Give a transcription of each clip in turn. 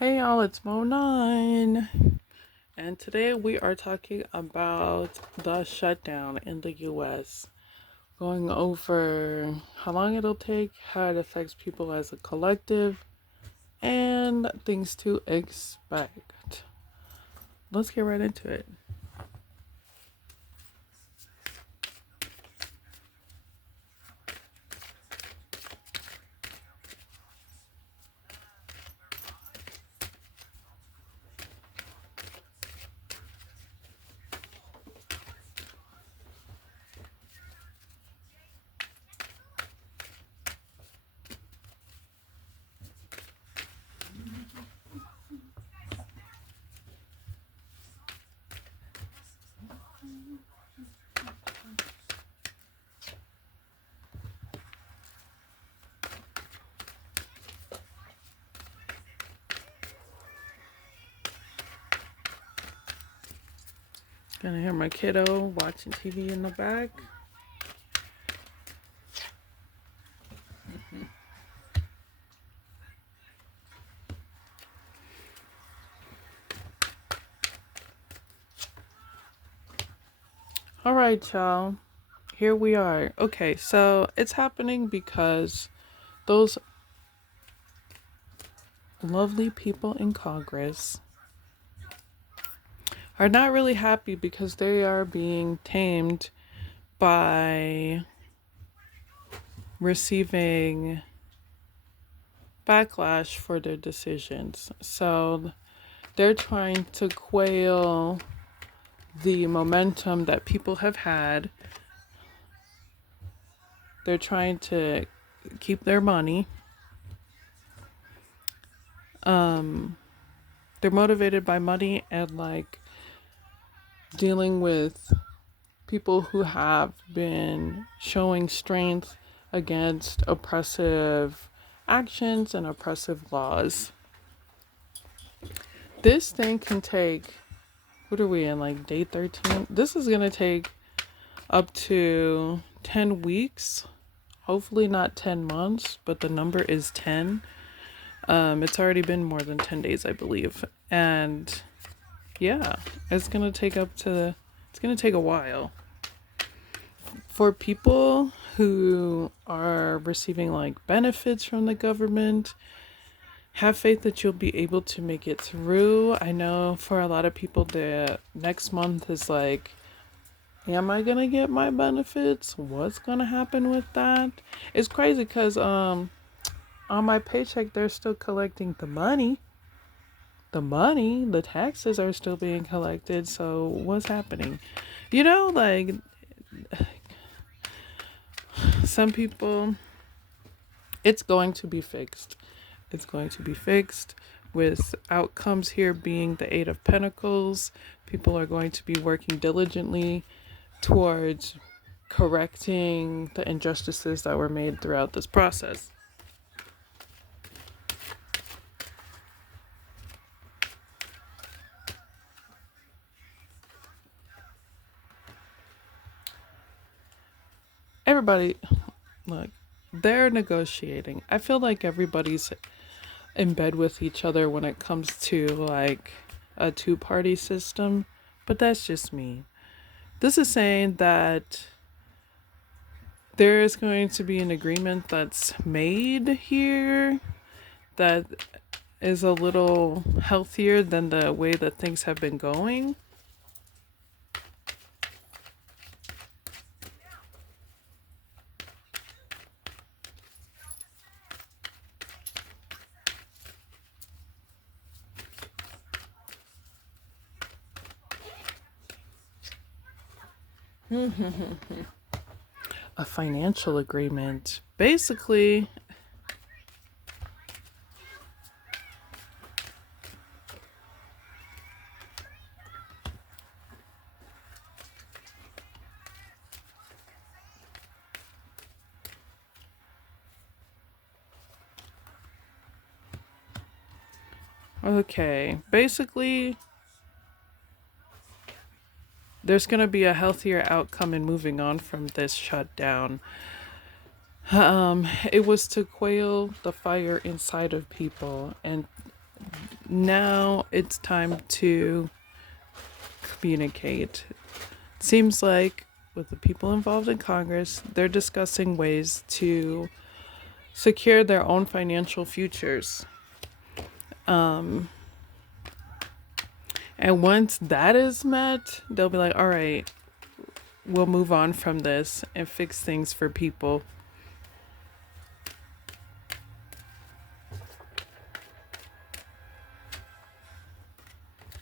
Hey y'all, it's Mo9, and today we are talking about the shutdown in the US, going over how long it'll take, how it affects people as a collective, and things to expect. Let's get right into it. Gonna hear my kiddo watching TV in the back. All right, y'all. Here we are. Okay, so it's happening because those lovely people in Congress are not really happy because they are being tamed by receiving backlash for their decisions. So they're trying to quail the momentum that people have had. They're trying to keep their money. They're motivated by money and like dealing with people who have been showing strength against oppressive actions and oppressive laws. This thing can take, what are we in, like day 13? This is going to take up to 10 weeks. Hopefully not 10 months, but the number is 10. It's already been more than 10 days, I believe. And yeah, it's going to take a while. For people who are receiving like benefits from the government, have faith that you'll be able to make it through. I know for a lot of people, the next month is like, am I gonna get my benefits? What's gonna happen with that? It's crazy because on my paycheck they're still collecting the money. The taxes are still being collected. So what's happening? Like some people, it's going to be fixed. It's going to be fixed with outcomes here being the Eight of Pentacles. People are going to be working diligently towards correcting the injustices that were made throughout this process. Everybody, look, they're negotiating. I feel like everybody's in bed with each other when it comes to like a two-party system, but that's just me. This is saying that there is going to be an agreement that's made here that is a little healthier than the way that things have been going. A financial agreement. Basically, there's going to be a healthier outcome in moving on from this shutdown. It was to quail the fire inside of people and now it's time to communicate. Seems like with the people involved in Congress, they're discussing ways to secure their own financial futures. And once that is met, they'll be like, all right, we'll move on from this and fix things for people.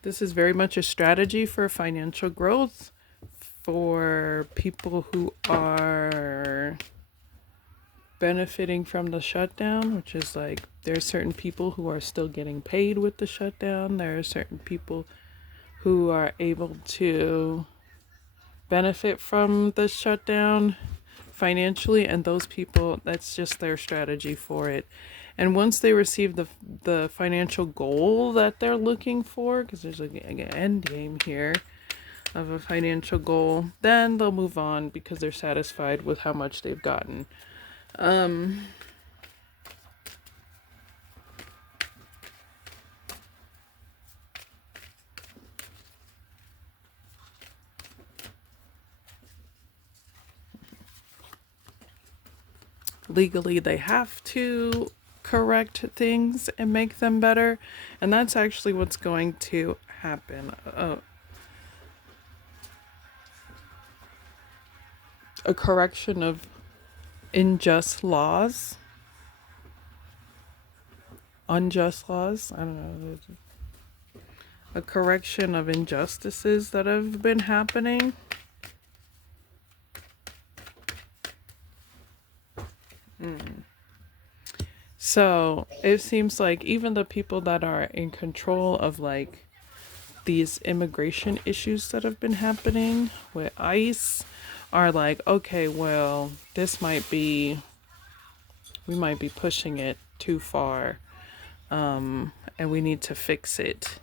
This is very much a strategy for financial growth for people who are benefiting from the shutdown, which is like there are certain people who are still getting paid with the shutdown. There are certain people who are able to benefit from the shutdown financially, and those people, that's just their strategy for it. And once they receive the financial goal that they're looking for, because there's like an end game here of a financial goal, then they'll move on because they're satisfied with how much they've gotten. Legally, they have to correct things and make them better, and that's actually what's going to happen. A correction of unjust laws, I don't know, a correction of injustices that have been happening. So it seems like even the people that are in control of like these immigration issues that have been happening with ICE are like, okay, well, we might be pushing it too far, and we need to fix it.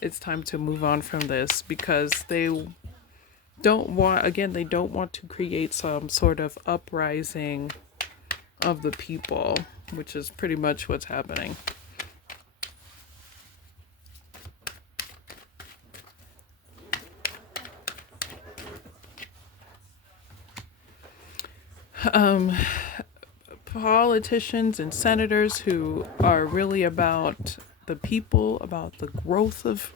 It's time to move on from this because they don't want to create some sort of uprising of the people, which is pretty much what's happening. Politicians and senators who are really about the people, about the growth of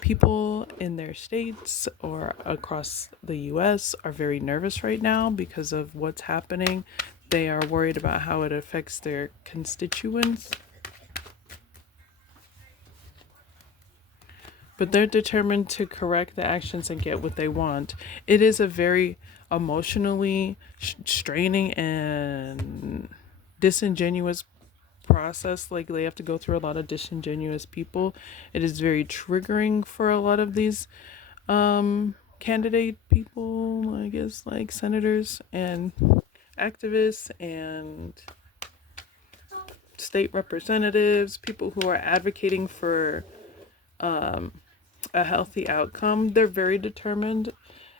people in their states or across the US are very nervous right now because of what's happening. They are worried about how it affects their constituents. But they're determined to correct the actions and get what they want. It is a very emotionally straining and disingenuous process. Like they have to go through a lot of disingenuous people. It is very triggering for a lot of these candidate people, I guess, like senators and activists and state representatives, people who are advocating for a healthy outcome. They're very determined,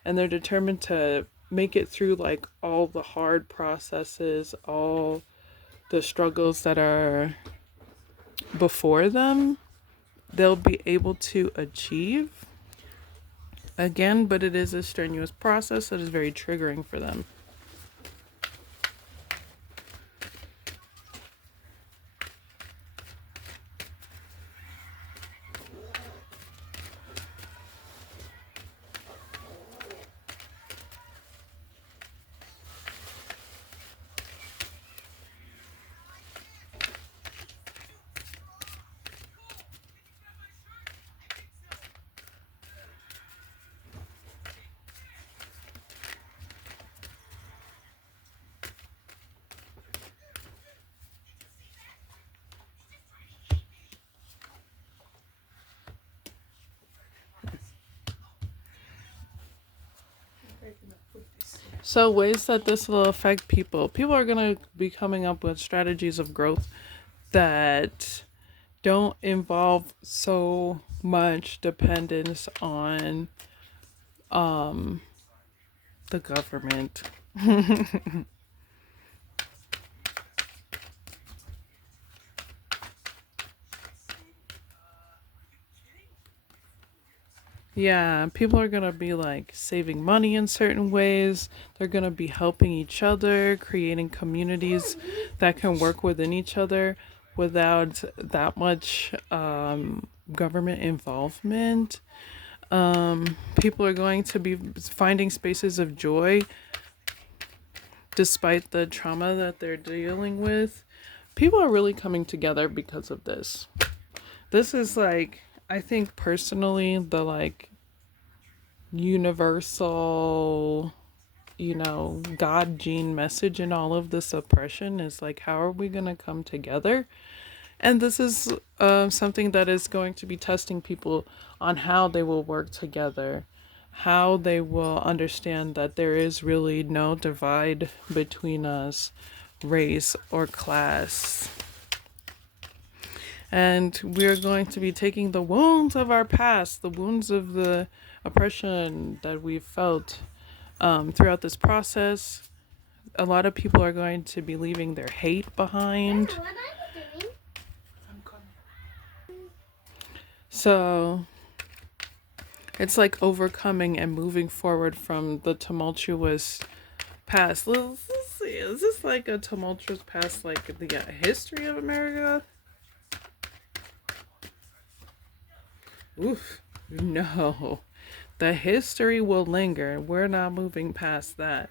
and they're determined to make it through like all the hard processes, all the struggles that are before them. They'll be able to achieve again, but it is a strenuous process that is very triggering for them. So ways that this will affect people. People are going to be coming up with strategies of growth that don't involve so much dependence on the government. Yeah, people are gonna be like saving money in certain ways. They're gonna be helping each other, creating communities that can work within each other without that much government involvement. People are going to be finding spaces of joy despite the trauma that they're dealing with. People are really coming together because of this. This is like, I think personally, the like universal, God gene message in all of this oppression is like, how are we going to come together? And this is something that is going to be testing people on how they will work together, how they will understand that there is really no divide between us, race or class. And we're going to be taking the wounds of our past, the wounds of the oppression that we've felt throughout this process. A lot of people are going to be leaving their hate behind. So it's like overcoming and moving forward from the tumultuous past. Let's see, is this like a tumultuous past, like the history of America? Oof, no. The history will linger. We're not moving past that.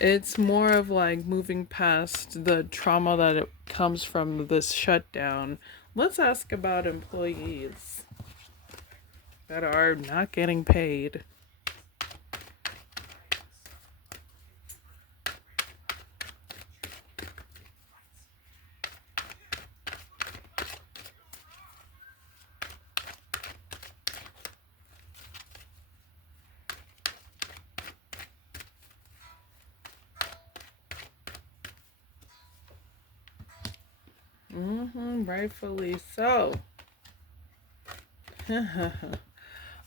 It's more of like moving past the trauma that it comes from this shutdown. Let's ask about employees that are not getting paid. Rightfully so.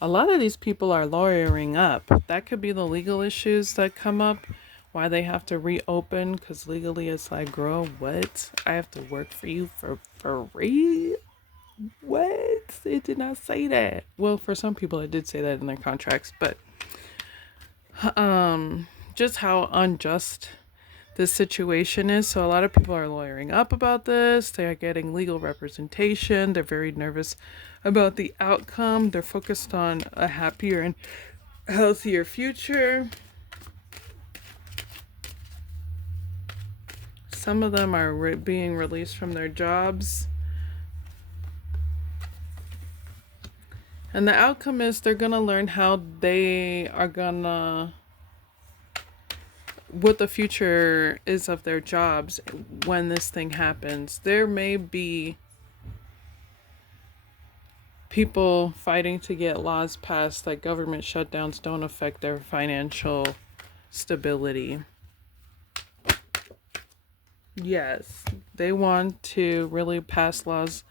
A lot of these people are lawyering up. That could be the legal issues that come up, why they have to reopen, because legally it's like, girl, what? I have to work for you for free? What? It did not say that. Well, for some people it did say that in their contracts, but just how unjust this situation is. So a lot of people are lawyering up about this. They are getting legal representation. They're very nervous about the outcome. They're focused on a happier and healthier future. Some of them are being released from their jobs. And the outcome is they're going to learn how they are going to, what the future is of their jobs when this thing happens. There may be people fighting to get laws passed that government shutdowns don't affect their financial stability. Yes, they want to really pass laws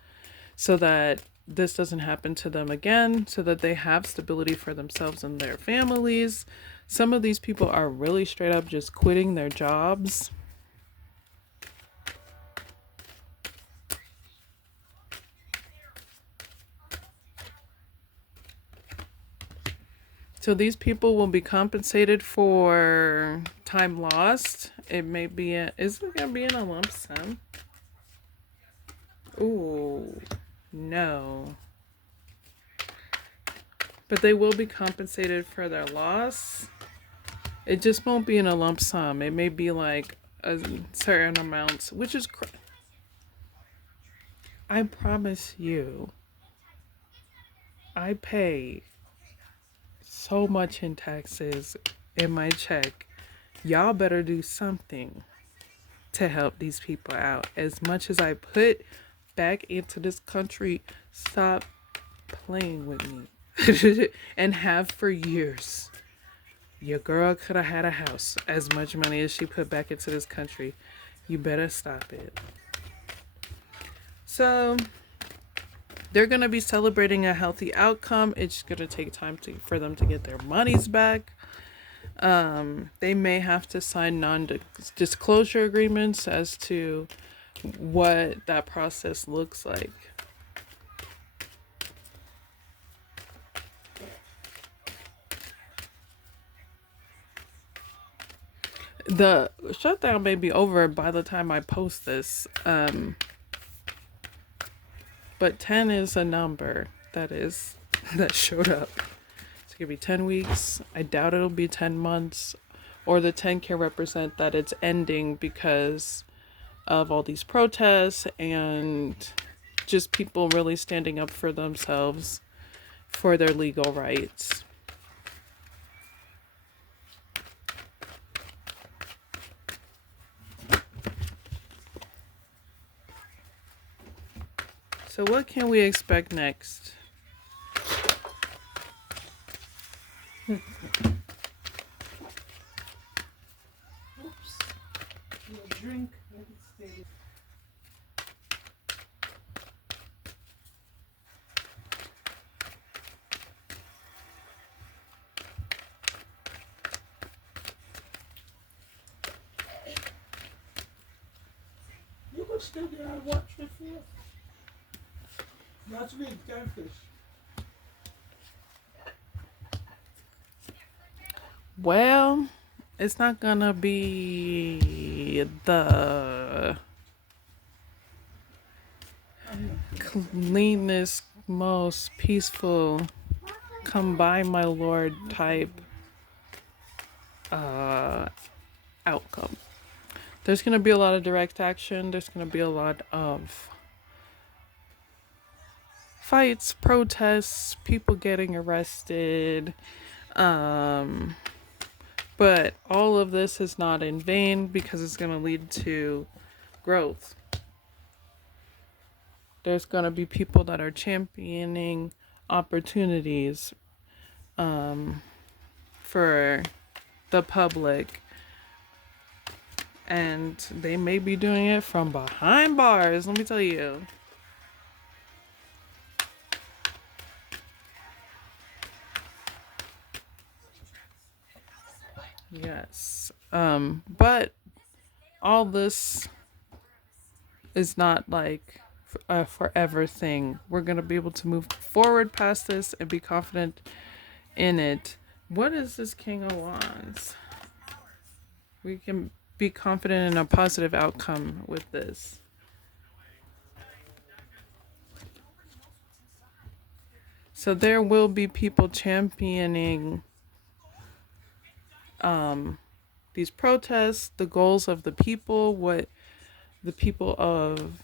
so that this doesn't happen to them again, so that they have stability for themselves and their families. Some of these people are really straight up just quitting their jobs. So these people will be compensated for time lost. It may be is it gonna be in a lump sum? Ooh, no. But they will be compensated for their loss. It just won't be in a lump sum. It may be like a certain amounts, which is I promise you, I pay so much in taxes in my check. Y'all better do something to help these people out. As much as I put back into this country, stop playing with me. And have for years. Your girl could have had a house. As much money as she put back into this country. You better stop it. So they're going to be celebrating a healthy outcome. It's going to take time for them to get their monies back. They may have to sign non-disclosure agreements as to what that process looks like. The shutdown may be over by the time I post this. But 10 is a number that showed up. It's gonna be 10 weeks. I doubt it'll be 10 months. Or the 10 can represent that it's ending because of all these protests and just people really standing up for themselves for their legal rights. So what can we expect next? Oops. A drink. You could still get out and watch the film. That's me, catfish. Well, it's not gonna be the cleanest, most peaceful, come by my lord type outcome. There's gonna be a lot of direct action. There's gonna be a lot of fights, protests, people getting arrested. But all of this is not in vain because it's going to lead to growth. There's going to be people that are championing opportunities for the public. And they may be doing it from behind bars, let me tell you. Yes. But all this is not like a forever thing. We're going to be able to move forward past this and be confident in it. What is this King of Wands? We can be confident in a positive outcome with this. So there will be people championing these protests, the goals of the people, what the people of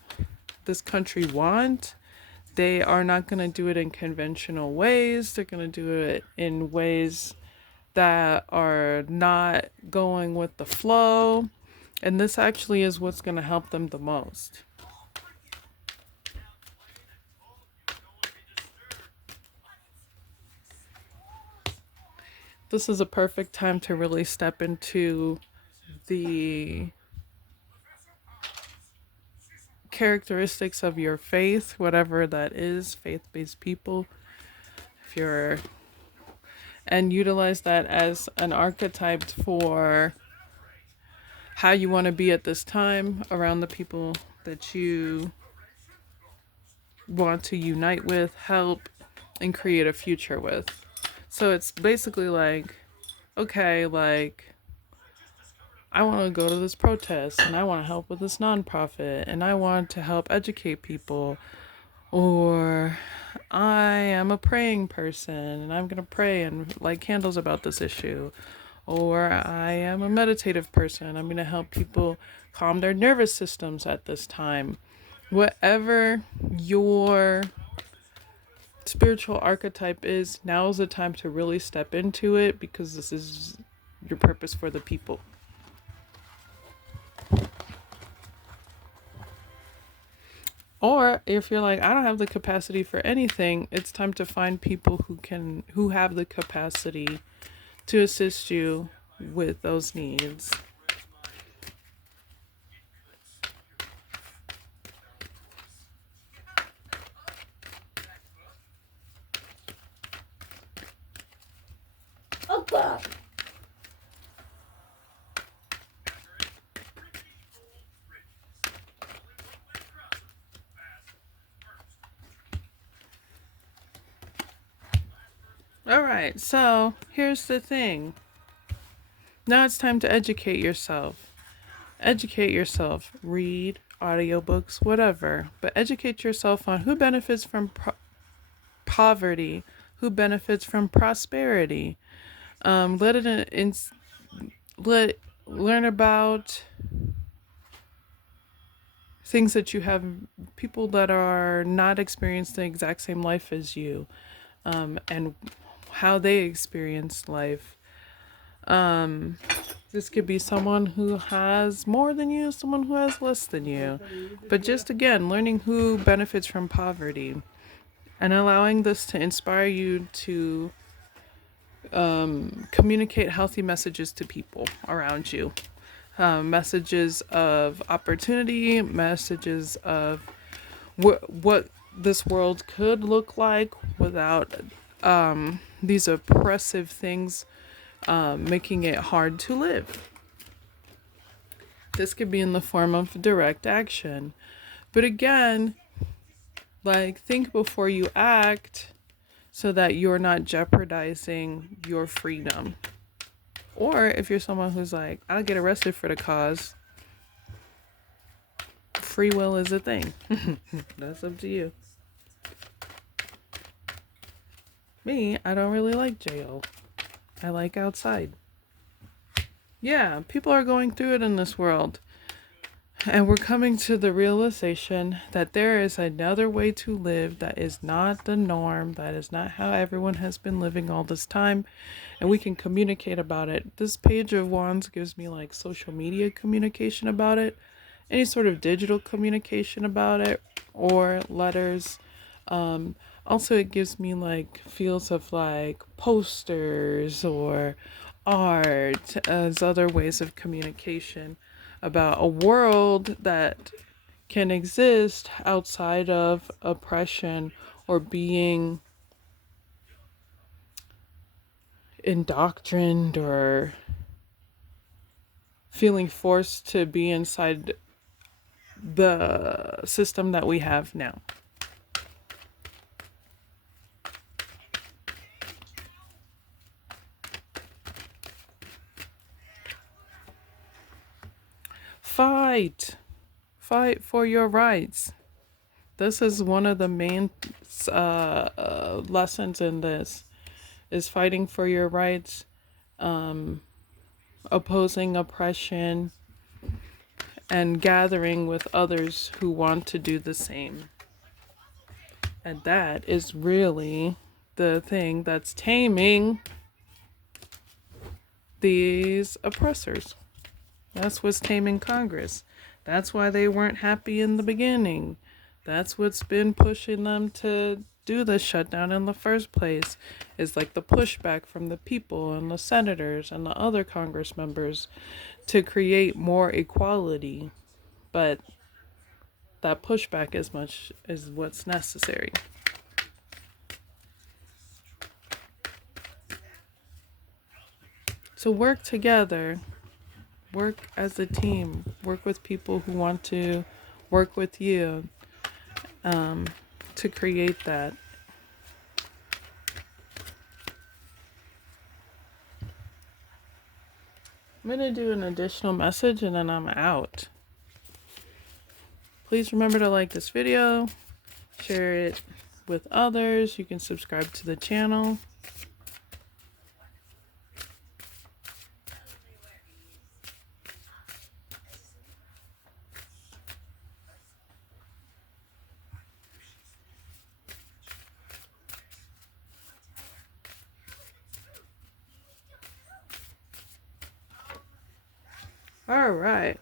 this country want. They are not going to do it in conventional ways. They're going to do it in ways that are not going with the flow. And this actually is what's going to help them the most. This is a perfect time to really step into the characteristics of your faith, whatever that is, faith-based people. And utilize that as an archetype for how you want to be at this time around the people that you want to unite with, help, and create a future with. So it's basically like, okay, like, I want to go to this protest and I want to help with this nonprofit and I want to help educate people. Or I am a praying person and I'm going to pray and light candles about this issue. Or I am a meditative person. I'm going to help people calm their nervous systems at this time. Whatever your spiritual archetype is, now is the time to really step into it because this is your purpose for the people. Or if you're like, I don't have the capacity for anything, it's time to find people who have the capacity to assist you with those needs. Oh God. All right, so here's the thing. Now it's time to educate yourself. Educate yourself. Read audiobooks, whatever. But educate yourself on who benefits from poverty, who benefits from prosperity. Let it learn about things that you have, people that are not experiencing the exact same life as you, and how they experience life. This could be someone who has more than you, someone who has less than you. But just again, learning who benefits from poverty and allowing this to inspire you to communicate healthy messages to people around you. Messages of opportunity, messages of what this world could look like without these oppressive things making it hard to live. This could be in the form of direct action. But again, like, think before you act so that you're not jeopardizing your freedom. Or if you're someone who's like, I'll get arrested for the cause, free will is a thing. That's up to you. Me, I don't really like jail. I like outside. Yeah, people are going through it in this world. And we're coming to the realization that there is another way to live that is not the norm, that is not how everyone has been living all this time, and we can communicate about it. This page of wands gives me like social media communication about it, any sort of digital communication about it, or letters. Also, it gives me like feels of like posters or art as other ways of communication about a world that can exist outside of oppression or being indoctrined or feeling forced to be inside the system that we have now. Fight for your rights. This is one of the main lessons in this, is fighting for your rights, opposing oppression, and gathering with others who want to do the same. And that is really the thing that's taming these oppressors. That's what's taming Congress. That's why they weren't happy in the beginning. That's what's been pushing them to do the shutdown in the first place, is like the pushback from the people and the senators and the other Congress members to create more equality. But that pushback as much is what's necessary. So work together. Work as a team. Work with people who want to work with you, to create that. I'm going to do an additional message and then I'm out. Please remember to like this video, share it with others. You can subscribe to the channel. All right.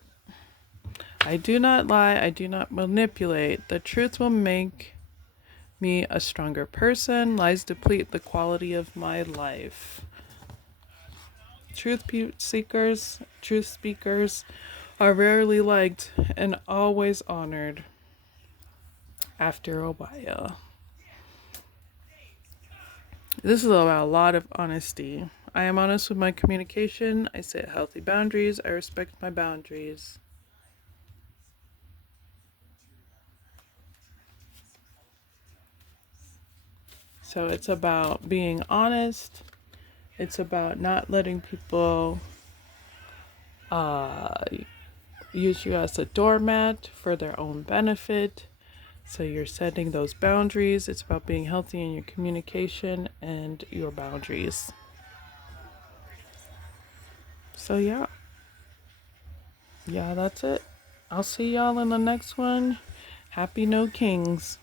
I do not lie. I do not manipulate. The truth will make me a stronger person. Lies deplete the quality of my life. Truth speakers are rarely liked and always honored after a while. This is about a lot of honesty. I am honest with my communication. I set healthy boundaries. I respect my boundaries. So it's about being honest. It's about not letting people uh, use you as a doormat for their own benefit. So you're setting those boundaries. It's about being healthy in your communication and your boundaries. So yeah, that's it. I'll see y'all in the next one. Happy No Kings.